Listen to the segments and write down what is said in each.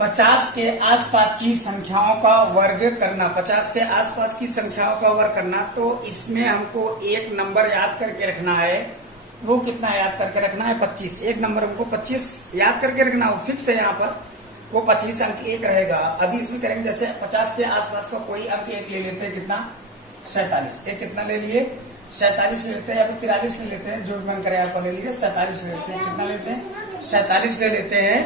50 के आसपास की संख्याओं का वर्ग करना। 50 के आसपास की संख्याओं का वर्ग करना, तो इसमें हमको एक नंबर याद करके रखना है। वो कितना याद करके रखना है? 25। एक नंबर हमको 25 याद करके रखना, वो फिक्स है यहाँ पर। वो 25 अंक एक रहेगा। अभी इसमें करेंगे, जैसे 50 के आसपास का कोई अंक एक ले लेते हैं, कितना? 47। एक कितना ले लिए? 47 ले लेते हैं, या फिर 43 ले लेते हैं, जो मन करे आपको ले लीजिए। 47 ले लेते हैं। कितना लेते हैं? 47 ले लेते हैं।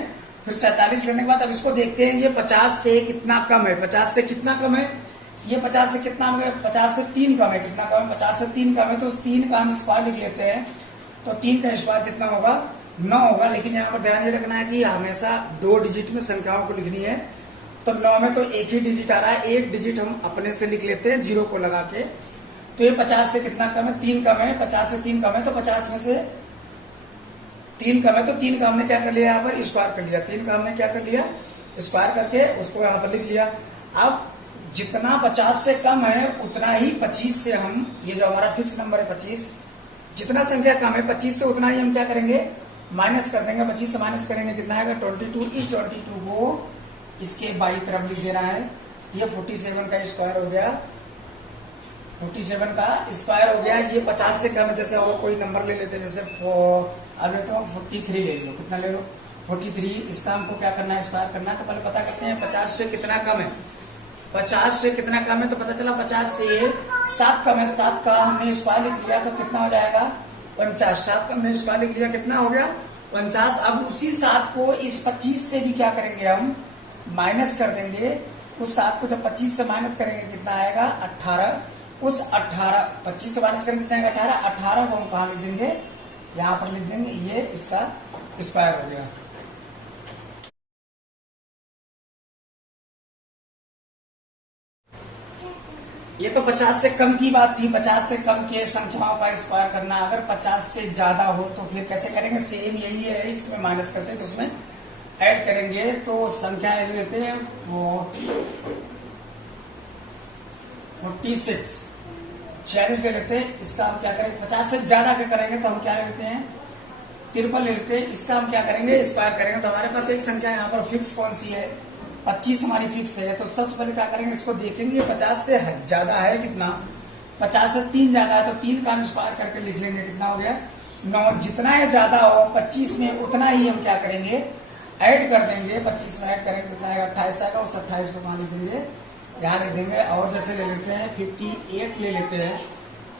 फिर 47 लेने के बाद अब इसको देखते हैं, ये 50 से कितना कम है? 50 से कितना कम है? ये 50 से कितना कम है? 50 से 3 कम है। कितना कम है? 50 से 3 कम है, तो उस 3 का हम स्क्वायर लिख लेते हैं। तो 3 का स्क्वायर कितना होगा? 9 होगा। लेकिन यहाँ पर ध्यान ये रखना है कि हमेशा 2 डिजिट में संख्याओं को लिखनी है। तो 9 में तो एक ही डिजिट आ रहा है, एक डिजिट हम अपने से लिख लेते हैं 0 को लगा के। तो ये 50 से कितना कम है? 3 कम है। 50 से 3 कम है, तो 50 में से 3 कम है, तो 3 का हमने क्या कर लिया? यहाँ पर स्क्वायर कर लिया। 3 का हमने क्या कर लिया? स्क्वायर करके उसको यहाँ पर लिख लिया। अब जितना 50 से कम है उतना ही 25 से हम, ये जो हमारा फिक्स नंबर है 25, जितना संख्या कम है 25 से उतना ही हम क्या करेंगे? माइनस कर देंगे। 25 से माइनस करेंगे, कितना आएगा? 22। इस 22 को इसके बाई तरफ लिख देना है। ये 47 का स्क्वायर हो गया। 47 का स्क्वायर हो गया। ये 50 से कम है, जैसे और कोई नंबर ले लेते हैं, जैसे अब तो 43 ले लो। कितना ले लो? 43। इसका हमको क्या करना है? स्क्वायर करना है। तो पहले पता करते हैं 50 से कितना कम है। 50 से कितना कम है, तो पता चला 50 से 7 कम है। 7 का हमने स्क्वायर लिख लिया, तो कितना हो जाएगा? 50। 7 का हमने स्क्वायर लिख लिया, कितना हो गया? 50। अब उसी 7 को इस 25 से भी क्या करेंगे? हम माइनस कर देंगे। उस 7 को जब 25 से माइनस करेंगे, कितना आएगा? 18। उस 18, 25 से माइनस करेंगे, कितना आएगा? 18। 18 को हम कहाँ लिख देंगे? यहाँ पर लिख देंगे। ये इसका स्क्वायर हो गया। ये तो 50 से कम की बात थी। 50 से कम के संख्याओं का स्क्वायर करना। अगर 50 से ज्यादा हो तो फिर कैसे करेंगे? सेम यही है, इसमें माइनस करते हैं तो उसमें ऐड करेंगे। तो संख्या ले लेते हैं वो 46, 46 ले लेते हैं। इसका हम क्या करेंगे? 50 से ज्यादा क्या करेंगे तो हम क्या ले लेते हैं? 53 ले लेते हैं। इसका हम क्या करेंगे? स्क्वायर करेंगे। तो हमारे पास एक संख्या यहाँ पर फिक्स कौन सी है? 25 हमारी फिक्स है। तो सबसे पहले क्या करेंगे? इसको देखेंगे 50 से ज्यादा है कितना? 50 से 3 ज्यादा है, तो 3 का हम स्क्वायर करके लिख लेंगे। कितना हो गया? 9। जितना है ज्यादा हो 25 में, उतना ही हम क्या करेंगे? ऐड कर देंगे। 25 में ऐड करेंगे, कितना आएगा? 28 आएगा। उस 28 को कहाँ लिख देंगे? यहाँ लिख देंगे। और जैसे ले लेते हैं 58 ले लेते हैं।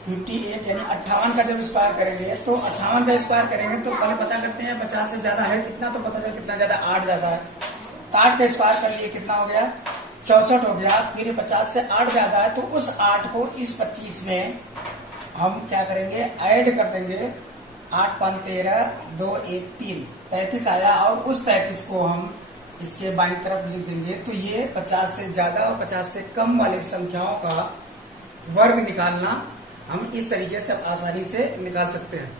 58 यानी 58 का जब स्क्वायर करेंगे, तो 58 का स्क्वायर करेंगे तो पहले पता करते हैं 50 से ज्यादा है कितना। तो पता चला कितना ज्यादा? 8 ज्यादा है। तो 8 का स्क्वायर कर लिए, कितना हो गया? 64 हो गया। फिर 50 से 8 ज्यादा है, तो उस 8 को इस 25 में हम क्या करेंगे? ऐड कर देंगे। 8 5 13, 2 1 3, 33 आया। और उस 33 को हम इसके बाईं तरफ लिख देंगे। तो ये 50 से ज्यादा और 50 से कम वाली संख्याओं का वर्ग निकालना हम इस तरीके से आसानी से निकाल सकते हैं।